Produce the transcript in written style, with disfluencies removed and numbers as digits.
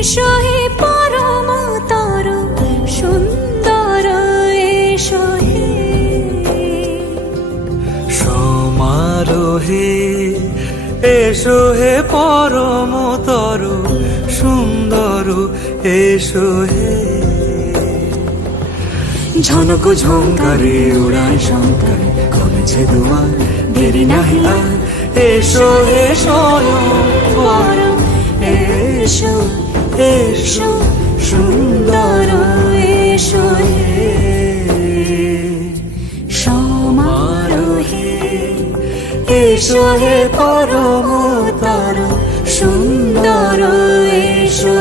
এসো হে পরম তর সুন্দর এসো হে সমারোহে এসো হে পরম তর সুন্দর এসো হে ঝনক ঝঙ্কারে উড়ায় শঙ্কর কমেছে দুয়ার দেরি নাহি আর এসো হে স্বয়ং পরম এসো এসো সুন্দর এসো হে সমারোহে এসো হে পরম তর সুন্দর এসো